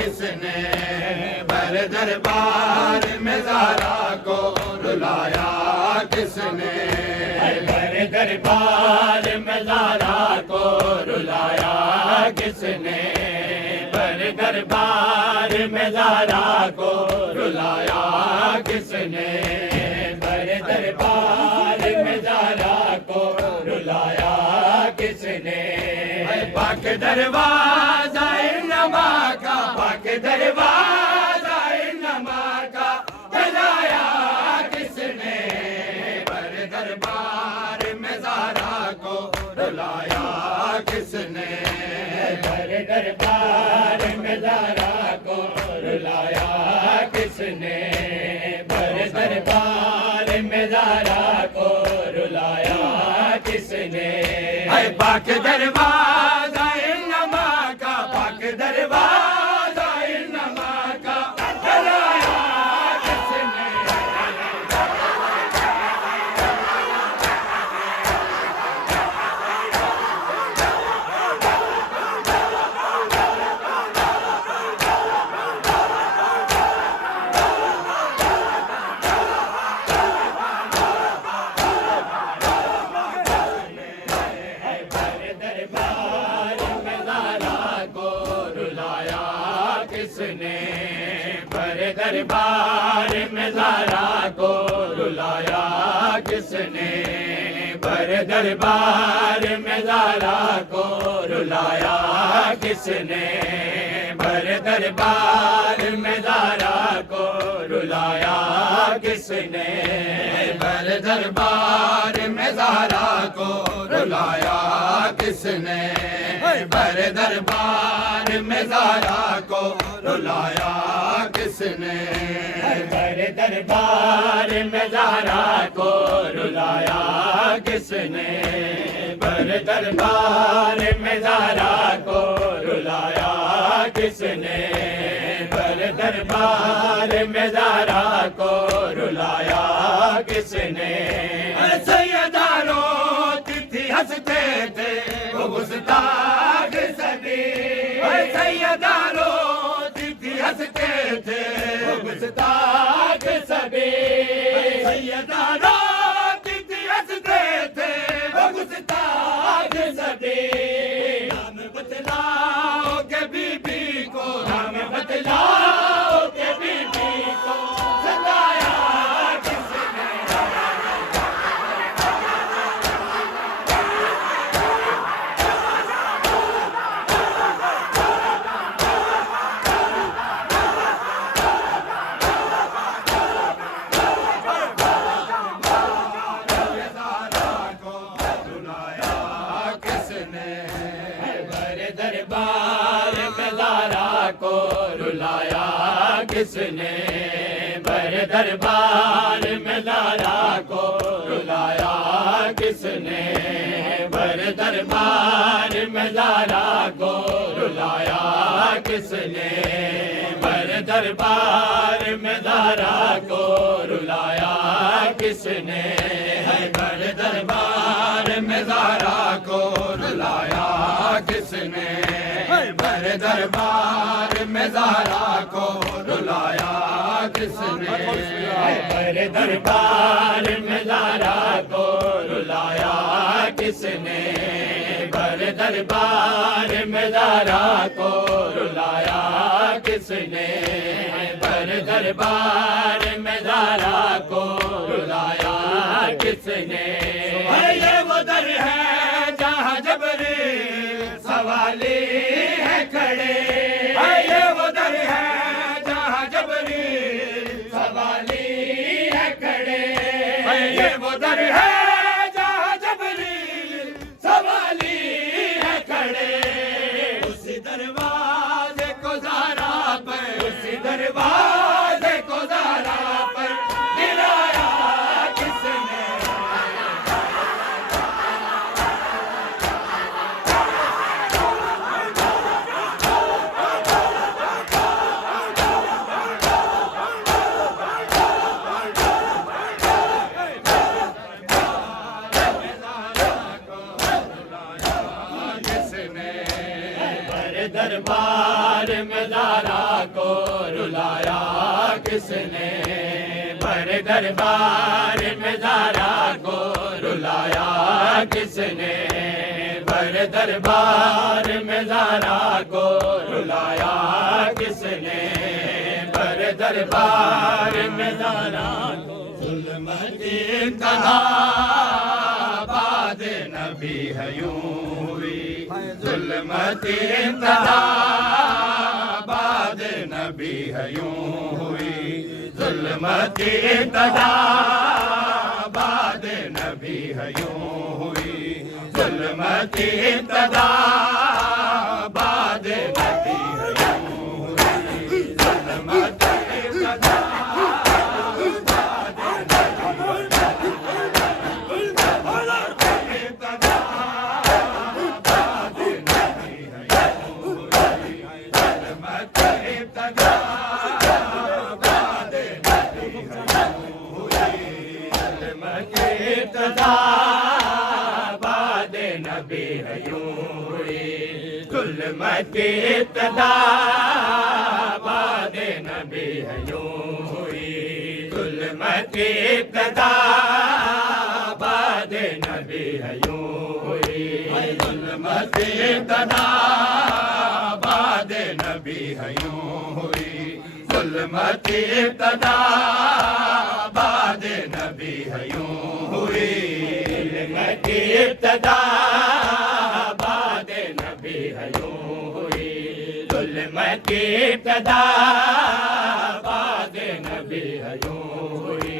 کس نے بر دربار میں زہرا کو رلایا کس نے بر دربار میں زہرا کو رلایا کس نے بر دربار میں زہرا کو رلایا کس نے بر دربار میں زہرا کو رلایا کس نے پاک دروازہ نما کا پاک دروازہ نما کا جلایا کس نے بر دربار میں زہرا کو رلایا کس نے بر دربار میں زہرا کو رلایا کس نے بر دربار میں زہرا کو رلایا کس نے پاک دروازہ نما کا پاک دروازہ نما کا جلایا کس نے دربار میں زہرا کو رلایا کس نے بر دربار میں زہرا کو رلایا کس نے بر دربار میں زہرا کو رلایا کس نے بر دربار میں زہرا کو رلایا کس نے بر دربار میں زہرا کو رلایا کس نے بر دربار میں زہرا کو رلایا کس نے بر دربار میں زہرا کو رلایا کس نے بر دربار میں زہرا کو رلایا کس نے سیدہ روتی تھی ہنستے تھے وہ گستاخ سبھی سیدہ روتی تھی ہنستے تھے وہ گستاخ سبھی سیدہ روتی تھی ہنستے تھے وہ گستاخ سبھی نام بتلاؤ کہ بی بی کو نام بتلاؤ کہ بی بی کو ستایا کس نے کس نے بر دربار میں زہرا کو رلایا کس نے بر دربار میں زہرا کو رلایا کس نے بر دربار میں زہرا کو رلایا کس نے بر دربار میں زہرا کو رلایا کس نے بر دربار میں زہرا کو رلایا کس نے بر دربار میں زہرا کو رلایا کس نے بر دربار میں زہرا کو رلایا کس نے بر دربار میں زہرا کو رلایا کس نے یہ وہ در ہے جہاں جبریل سوالی ہے کھڑے یہ وہ در ہے جہاں جبریل سوالی ہے کھڑے یہ وہ در ہے جہاں جبریل سوالی ہے کھڑے اسی دروازے کو زہرا پر اسی دروازے کو زہرا پر گرایا کس نے دربار میں زہرا کو رلایا کس نے بر دربار میں زہرا کو رلایا کس نے بر دربار میں زہرا کو رلایا کس نے بر دربار میں زہرا کو ظلمت انتہا بعد نبی ہے یوں ہوئی ظلمت انتہا بعد نبی ہے یوں ہوئی ظلمت انتہا بعد نبی ہے یوں ہوئی ظلمت انتہا بعد نبی ہے یوں ہوئی ظلمت انتہا بعد نبی ہے یوں ہوئی ظلمت ابتدا بعد نبی ہے یوں ہوئی ظلمت ابتدا بعد نبی ہے یوں ہوئی ظلمت ابتدا بعد نبی ہے یوں ہوئی ظلمت ابتدا بعد نبی ہے یوں ہوئی ظلمت ابتدا بعد نبی ہے یوں ہوئی ظلمت ابتدا بعد نبی ہے یوں ہوئی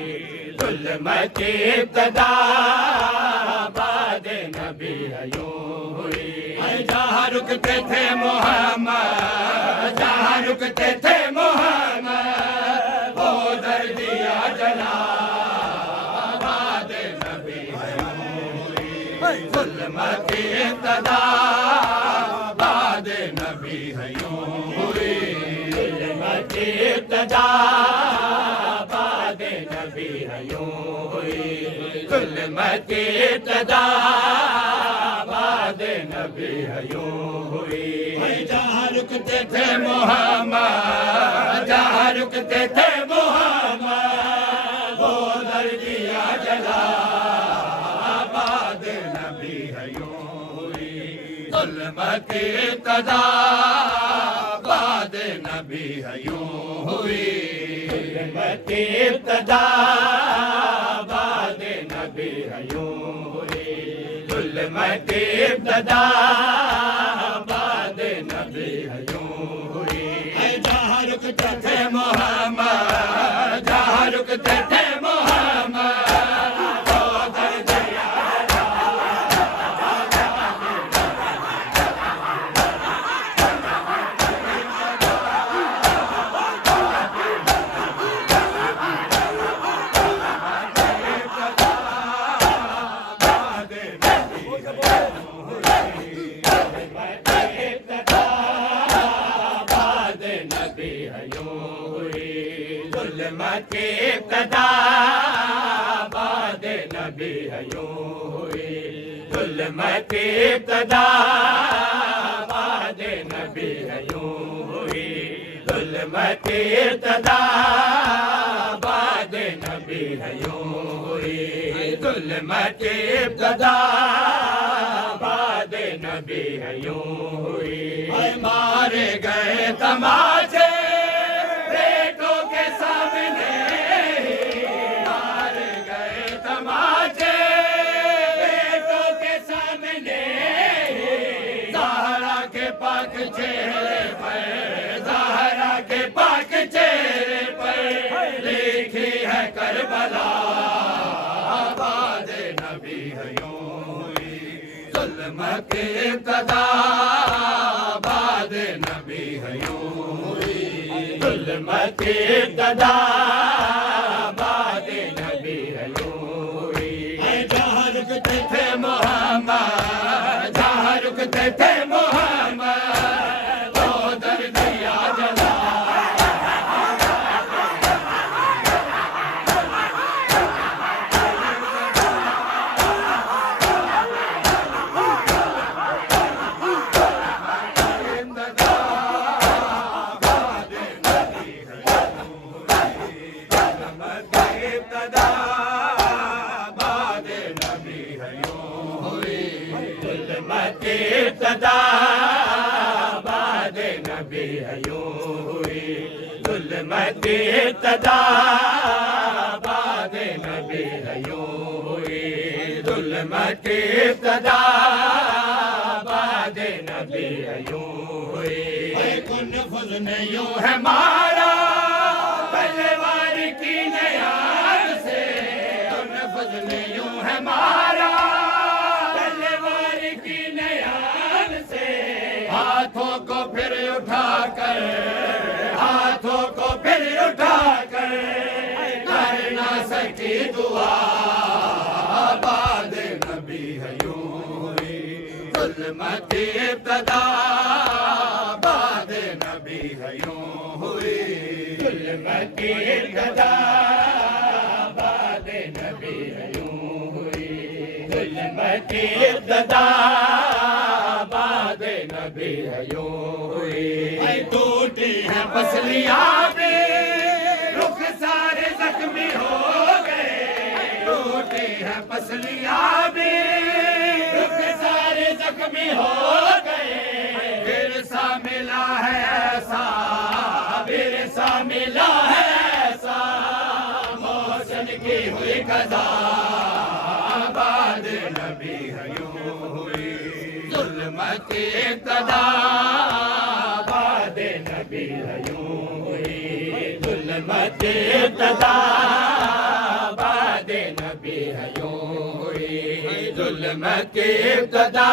ظلمت ابتدا بعد نبی ہے یوں ہوئی جہاں رکتے تھے محمد جہاں رکتے تھے محمد وہ در دیا جلا بعد نبی ہے یوں ہوئی ظلمت ابتدا بعد نبی ہے یوں ہوئی ظلمت ابتدا بعد نبی ہے یوں ہوئی ظلمت ابتدا بعد نبی ہے یوں ہوئی جہاں رکتے تھے محمد جہاں رکتے تھے محمد وہ در دیا جلا بعد نبی ہے یوں ہوئی ظلمت ابتدا بعد نبی ہے یوں ہوئی ظلمت ابتدا بعد نبی ہے یوں ہوئی ظلمت ابتدا بعد نبی ہے یوں ہوئی جہاں رکتے تھے محمد جہاں رکتے تھے محمد وہ در دیا ظلمت ابتدا بعد نبی ہے یوں ہوئی ظلمت ابتدا بعد نبی ہے یوں ہوئی ظلمت ابتدا بعد نبی ہے یوں ہوئی ظلمت ابتدا بعد نبی ہے یوں ہوئی مارے گئے تماچے چہرے پر زہرا کے پاک چہرے پر لکھی ہے کربلا بعد نبی ہے یوں ہوئی ظلمت ابتدا بعد نبی ہے یوں ہوئی ظلمت ابتدا بعد نبی ہے یوں ہوئی جہاں رکتے تھے محمد جہاں رکتے تھے محمد نبی ہے یوں ہوئی ظلمت کی ابتدا بعد نبی ہے یوں ہوئی ظلمت کی ابتدا بعد نبی ہے یوں ہوئی کن فضل یوں ہے مارا تلوار کی نیام سے کن فضل یوں ہے مارا تلوار کی نیام سے ہاتھوں کو پھر اٹھا کر ہاتھوں کو پھر اٹھا کر کر نہ سکی دعا بعد نبی ہے یوں ہوئی ظلمت کی ابتدا بعد نبی ہے یوں ہوئی ظلمت کی ابتدا بعد نبی ہے یوں ہوئی ظلمت کی ابتدا بعد نبی ہے یوں ہوئی ٹوٹی ہے پسلیاں بھی رخ سارے زخمی ہو گئے ٹوٹی ہے پسلیاں بھی رخ سارے زخمی ہو گئے ورثہ ملا ہے ایسا ورثہ ملا ہے ایسا موسن کی ہوئی قضا بعد نبی ہے یوں ہوئی ظلمت کی ابتدا بعد نبی ہے یوں ہوئی ظلمت کی ابتدا بعد نبی ہے یوں ہوئی ظلمت کی ابتدا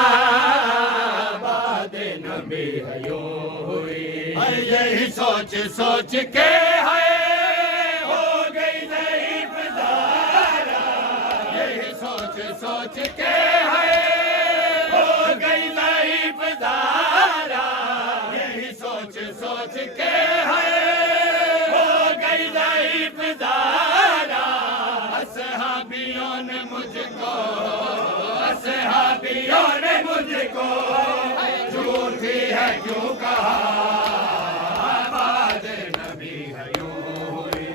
بعد نبی ہے یوں ہوئی یہی سوچ سوچ کے ہے ہو گئی ضعیف زارا یہی سوچ سوچ کے ہے ہو گئی ضعیف زارا یہی سوچ سوچ کے ہے ہو گئی ضعیف زارا اصحابیوں نے مجھ کو اصحابیوں نے مجھ کو جھوٹی ہے کیوں کہا بعد نبی ہے یوں ہوئی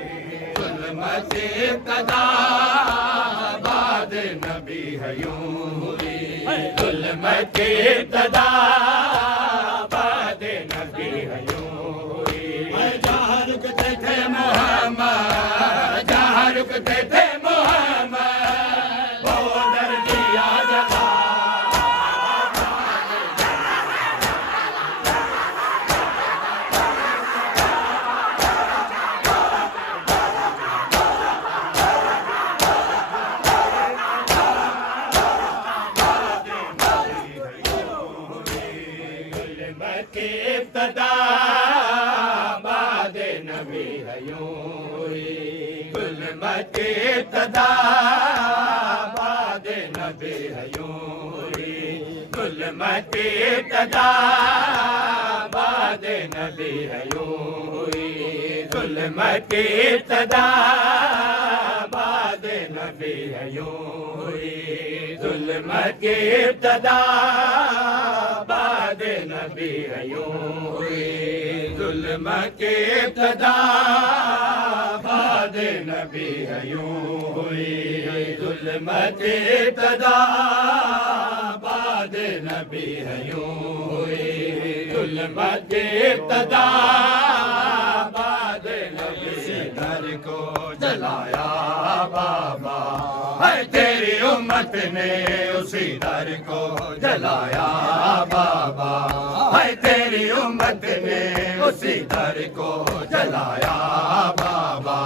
ظلمت کی ابتدا بعد نبی ہے یوں ہوئی ظلمت کی ابتدا بعد نبی ہے یوں ہوئی جہاں رکتے تھے محمد جہاں رکتے تھے محمد وہ در دیا جگہ کی ابتدا بعد نبی ہے یوں ہوئی ظلمت کی ابتدا بعد نبی ہے یوں ہوئی ظلمت کی ابتدا بعد نبی ہے یوں ہوئی ظلمت کی ابتدا بعد نبی ہے یوں ہوئی ظلمت کی ابتدا بعد نبی ہے یوں ہوئی ظلمت کی ابتدا بعد نبی ہے یوں ہوئی ظلمت کی ابتدا بعد نبی ہے یوں ہوئی ظلمت کی ابتدا بعد نبی در کو جلایا بابا ہے تیری امت نے اسی در کو جلایا بابا ہے تیری امت نے اسی در کو جلایا بابا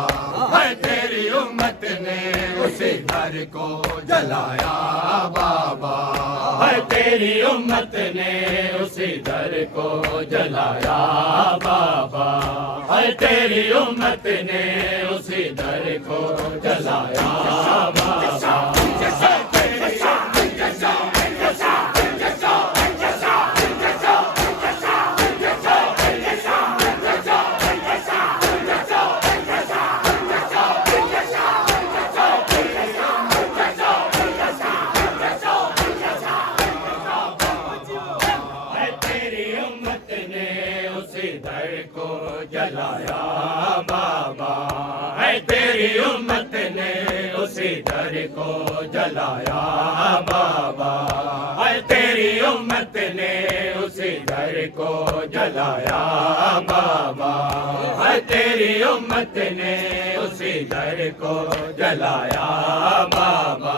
ہے تیری امت نے اسی در کو جلایا بابا ہے تیری امت نے اسی در کو جلایا بابا ہے تیری امت نے اسی در کو جلایا بابا جلایا بابا ہے تیری امت نے اسی در کو جلایا بابا، ہے تیری امت نے اسی در کو جلایا بابا، ہے تیری امت نے اسی در کو جلایا بابا،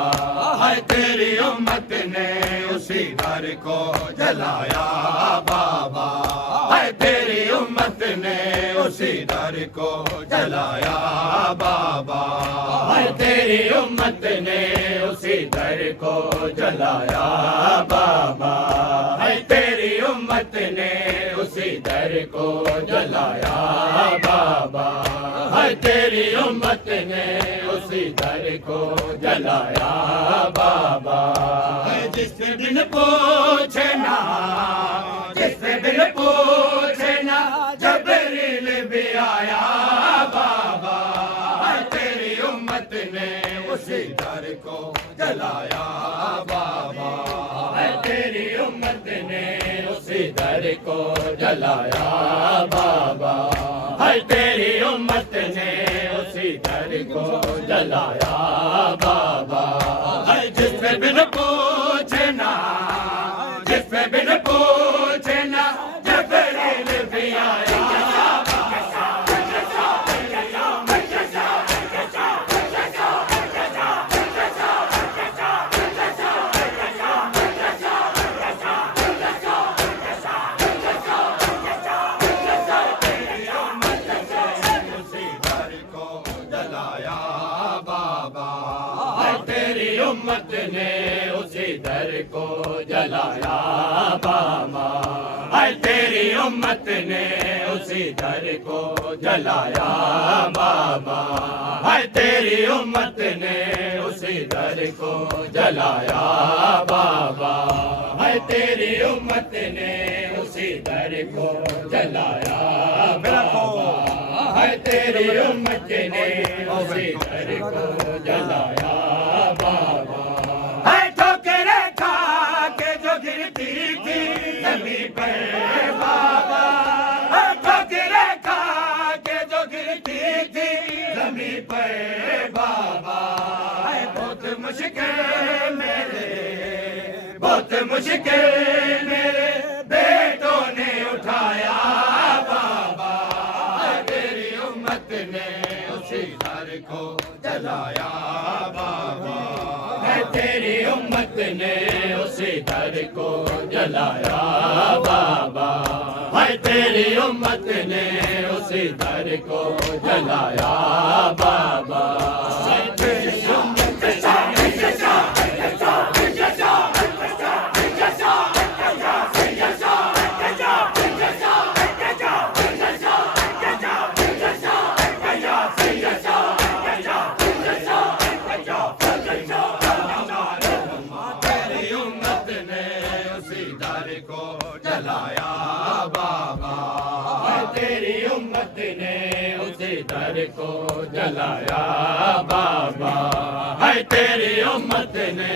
ہے تیری امت نے اسی در کو جلایا بابا، ہے تیری امت نے اسی در کو جلایا بابا، ہے تیری امت نے اسی در کو جلایا بابا، ہے تیری امت نے اسی در کو جلایا بابا، ہے تیری امت نے اسی در کو جلایا بابا، جس دن پوچھنا جس دن پوچھنا جبریل بھی آیا بابا، ہے تیری امت نے اسی در کو جلایا بابا، ہے تیری امت نے اسی در کو جلایا بابا، ہے تیری امت نے اسی در کو جلایا بابا، ہے جس پہ بن پوچھنا جس پہ بن پوچھنا جبریل بھی آیا امت نے اسی در کو جلایا بابا، ہے تیری امت نے اسی در کو جلایا بابا، ہے تیری امت نے اسی در کو جلایا بابا، ہے تیری امت نے اسی در کو جلایا بابا، ہے تیری امت نے اسی در کو جلایا بابا، ہے ٹھوکریں کھا کے جو گرتی تھی زمین پر بابا، ہے ٹھوکریں کھا کے جو گرتی تھی زمین پر بابا، ہے بہت مشکل میرے بیٹوں نے اٹھایا بابا، ہے تیری امت نے اسی در کو جلایا بابا، ہے تیری امت نے اسی در کو جلایا بابا، ہے تیری امت نے اسی در کو جلایا بابا، ہے تیری امت جلایا بابا، ہے تیری امت نے اسی در کو جلایا بابا، ہے تیری امت نے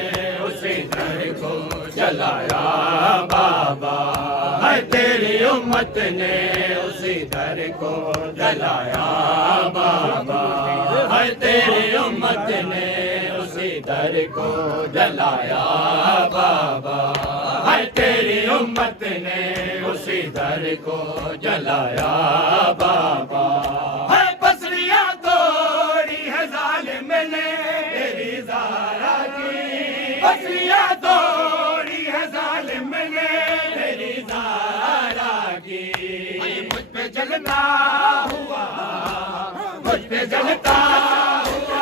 اسی در کو جلایا بابا، ہے تیری امت نے اسی در کو جلایا بابا، ہے تیری امت نے اسی در کو جلایا بابا، ہے تیری امت نے اسی در کو جلایا بابا، ہے پسلیاں توڑی ہے ظالم نے تیری زارا کی، پسلیاں توڑی ہے ظالم نے تیری زارا کی، مجھ پہ جلتا ہوا مجھ پہ جلتا ہوا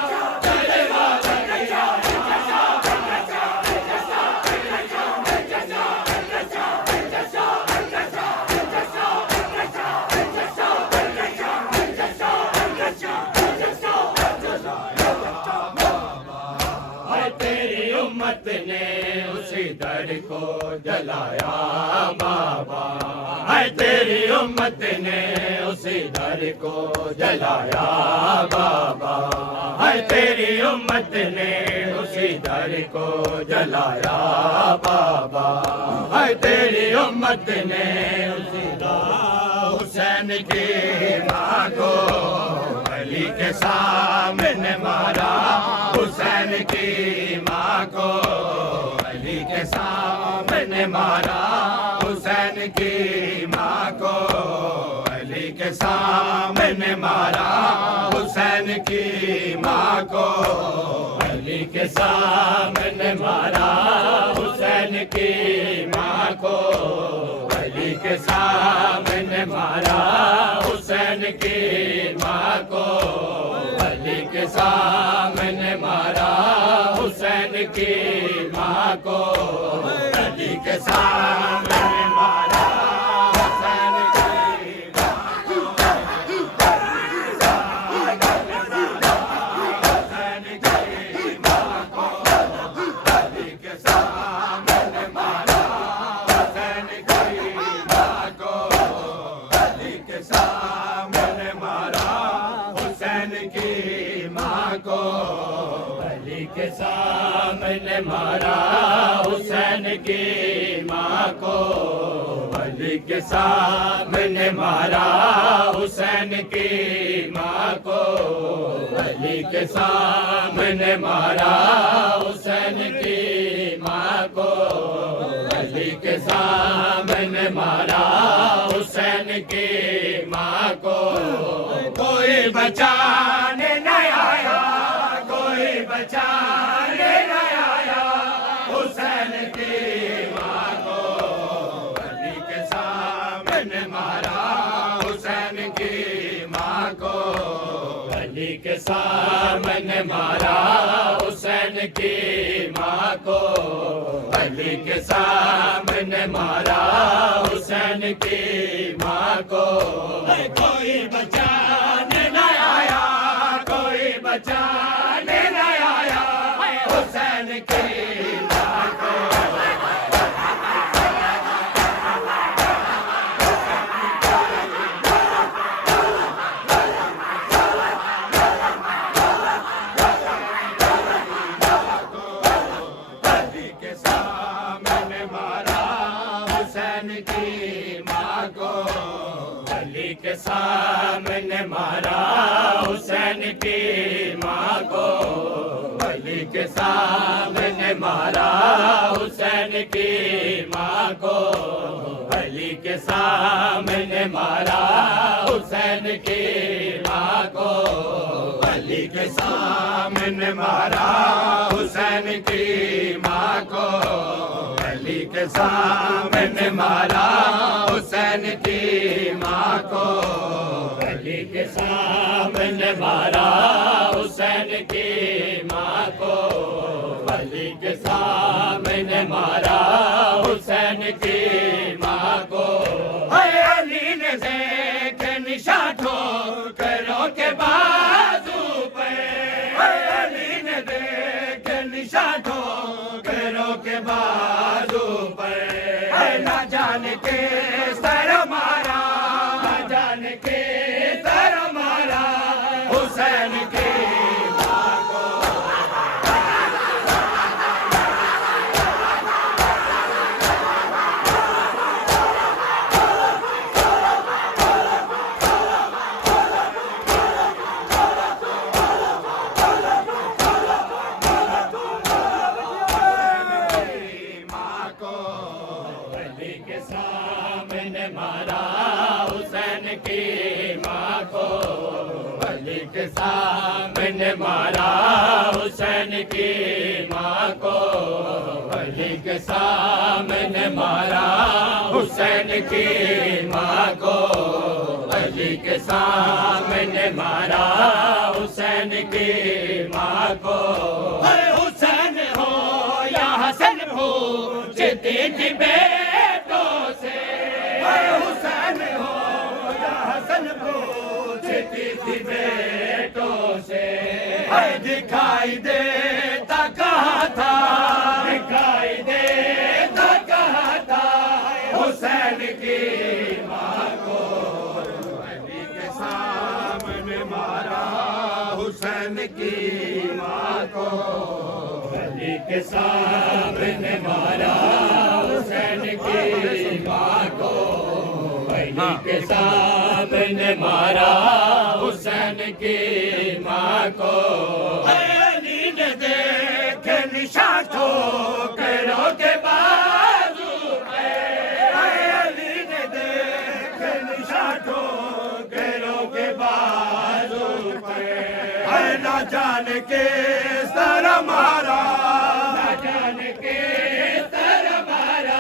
امت نے اسی در کو جلایا بابا، ہے تیری امت نے اسی در کو جلایا بابا، ہے تیری امت نے اسی در کو جلایا بابا، ہے تیری امت نے اسی حسین کی ماں کو علی کے سامنے مارا، حسین نے مارا حسین کی ماں کو، علی کے سامنے مارا حسین کی ماں کو، علی کے سامنے مارا حسین کی ماں کو، علی کے سامنے مارا حسین کی ماں کو، علی کے سامنے مارا حسین کی ماں کو، علی کے سامنے مارا حسین کی ماں کو، حسین کی ماں کو، علی کے سامنے مارا حسین کی ماں کو، علی کے سامنے مارا حسین کی ماں کو، علی کے سامنے مارا حسین کی ماں کو، علی کے سامنے مارا حسین کی ماں کو، علی کے سامنے مارا حسین کی ماں کو، علی کے سامنے مارا حسین کی ماں کو، کوئی بچانے نہ آیا، کوئی بچانے نہ آیا حسین کی ماں کو، علی کے سامنے مارا حسین کی ماں کو، علی کے سامنے مارا حسین کی ماں کو، علی کے سامنے مارا حسین کی ماں کو، کوئی بچانے نہ آیا، کوئی بچانے نہ آیا حسین کی ماں کو، علی کے سامنے مارا حسین کی ماں کو، علی کے سامنے مارا حسین کی ماں کو، علی کے سامنے مارا حسین کی ماں کو، علی کے سامنے مارا حسین کی ماں کو، علی کے سامنے مارا حسین کی ماں کو، علی کے سامنے مارا حسین کی ماں کو، علی کے سامنے مارا حسین کی ماں کو، علی کے سامنے مارا حسین کی ماں کو، علی نے دیکھ نشان ٹھوکروں کے بازو پہ، علی نے دیکھ نشان ٹھوکروں کے بازو پہ، نہ جان کے سر مارا، نہ جان کے سر مارا حسین کی ماں کو، علی کے سامنے مارا حسین کی ماں کو، علی کے سامنے مارا حسین کی ماں کو، علی کے سامنے مارا حسین کی ماں کو، علی کے سامنے مارا حسین کی ماں کو، حسین ہو یا حسن ہو جتی تھی بیٹوں سے، حسین ہو یا حسن ہو جتی تھی بیٹوں سے، دکھائی دیتا کہاں تھا، دکھائی دیتا کہاں تھا حسین کی ماں کو، علی کے سامنے مارا حسین کی ماں کو، علی کے سامنے مارا حسین کی ماں کو، علی کے سامنے مارا حسین کی ماں کو، علی نے دیکھ نشان ٹھوکروں کے بازو نہ جانے کس طرح مارا نہ جانے کس طرح مارا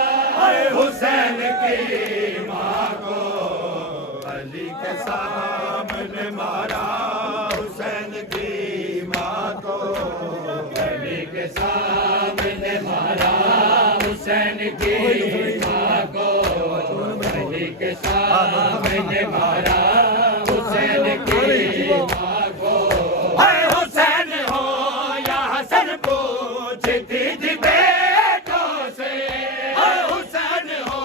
حسین کی ماں کو علی کے سامنے مارا حسین کی ماں کو علی کے سامنے مارا حسین کی ماں کو علی کے سامنے مارا حسین کی ماں کو اے حسین ہو یا حسن پوچھتی تھی بیٹوں سے اے حسین ہو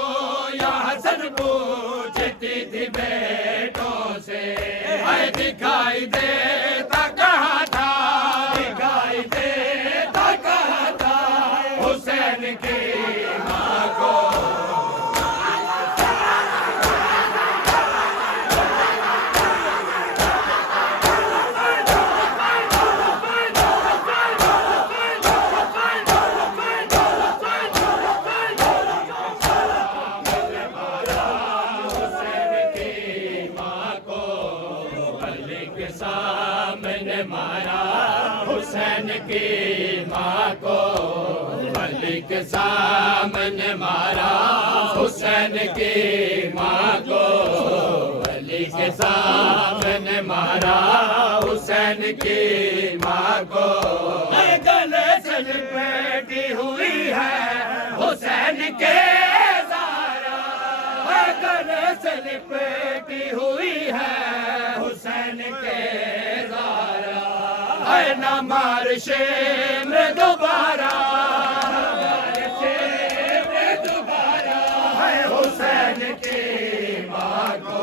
یا حسن پوچھتی تھی بیٹوں سے اے دکھائی دیتا کہاں تھا دکھائی دیتا کہاں تھا حسین کی ماں کو سامنے مارا حسین کی ماں کو علی کے سامنے مارا حسین کی ماں کو علی کے سامنے مارا حسین کی ماں کو گلے سے لپیٹی ہوئی ہے حسین کے زارا گلے سے لپیٹی ہوئی ہے حسین کے زارا اے نہ مار شیم دوبارہ مار شیم دوبارہ اے حسین کی ماں کو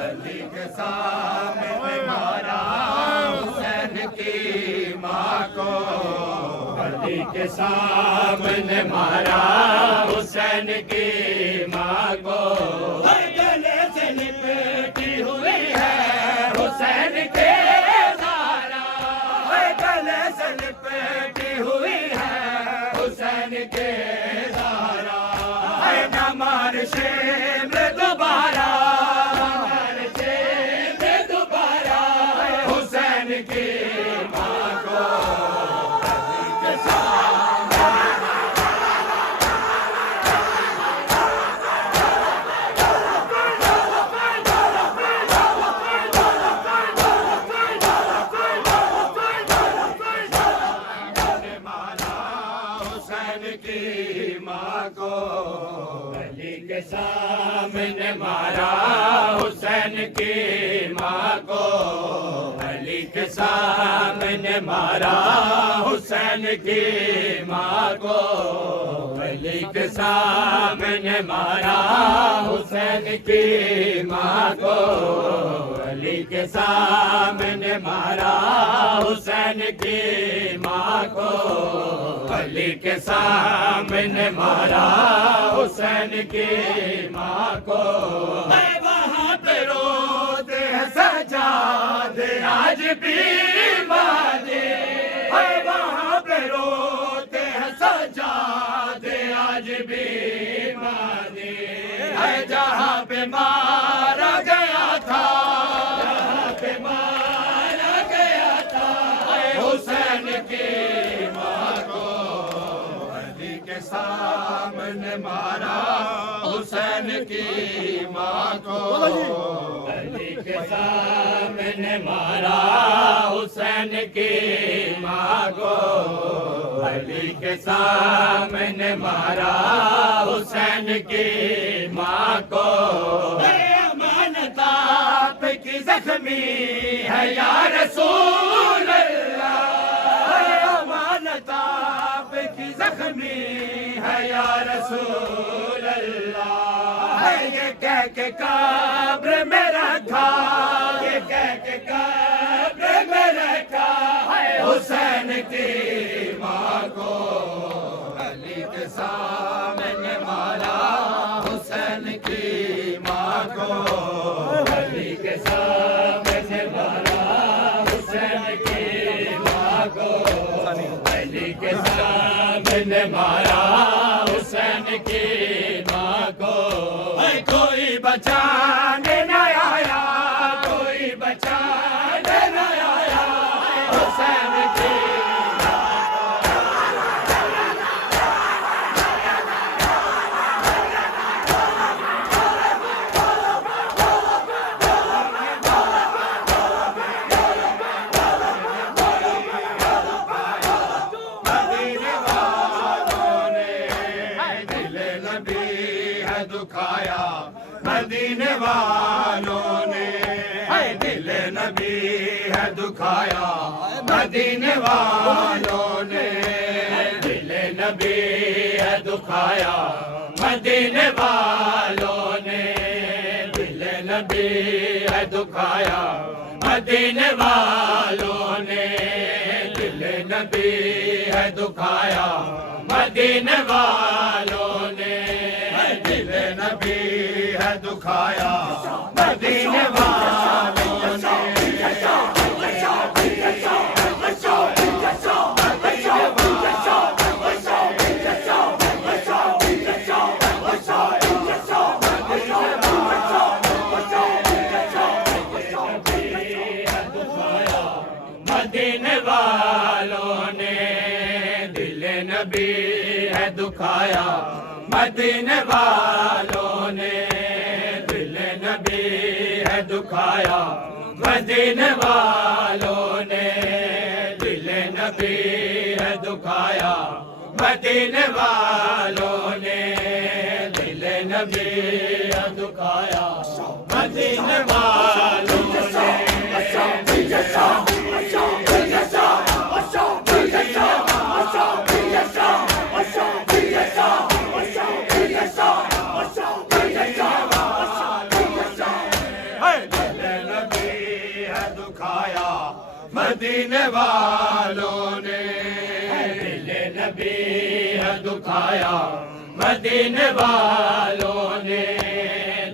علی کے سامنے مارا حسین کی ماں کو علی کے سامنے مارا حسین کی ماں کو گلے سے لپیٹی ہوئی ہے حسین کے زارا گلے سے لپیٹی ہوئی ہے حسین کے زارا نہ مار شیم دوبارہ مار شیم دوبارہ حسین کی ماں کو علی کے سامنے کی ماں کو علی کے سامنے مارا حسین کی ماں کو علی کے سامنے مارا حسین کی ماں کو علی کے سامنے مارا حسین کی ماں کو علی کے سامنے مارا حسین کی ماں کو علی کے سامنے مارا حسین کی ماں کو وہاں پہ روتے ہیں سجادے آج بھی مانے وہاں پہ روتے ہیں سجادے آج بھی مانے جہاں پہ مارا گیا تھا جہاں پہ مارا گیا تھا حسین کی ماں کو علی کے سامنے مارا حسین کی ماں کو علی کے سامنے مارا حسین کی ماں کو علی کے سامنے مارا حسین کی ماں کو امانت آپ کی زخمی ہے یا رسول اللہ امانت آپ کی زخمی ہے یا رسول اللہ یہ کہہ کے قبر میں رکھا یہ کہہ کے قبر میں رکھا حسین کی ماں کو علی کے سامنے مارا حسین کی ماں کو علی کے سامنے مارا حسین کی ماں کو علی کے سامنے مارا حسین کی ماں کو کوئی بچانے نہ آیا کوئی بچانے نہ آیا مدینے والوں نے دل نبی ہے دکھایا مدینے والوں نے دل نبی ہے دکھایا مدینے والوں نے دل نبی ہے دکھایا مدینے والوں نے دل نبی ہے دکھایا مدینے والوں نے دل نبی ہے دکھایا مدینے والوں نے مدینے والوں نے دل نبی ہے دکھایا مدینے والوں نے دل نبی ہے دکھایا مدینے والوں نے دل نبی ہے دکھایا مدینے والوں نے دل نبی ہے دکھایا مدینے والوں نے مدینے والوں نے دل نبی ہے دکھایا مدینے والوں نے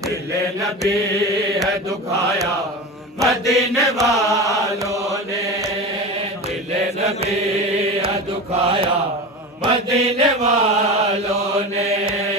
دل نبی ہے دکھایا مدینے والوں نے دل نبی ہے دکھایا مدینے والوں نے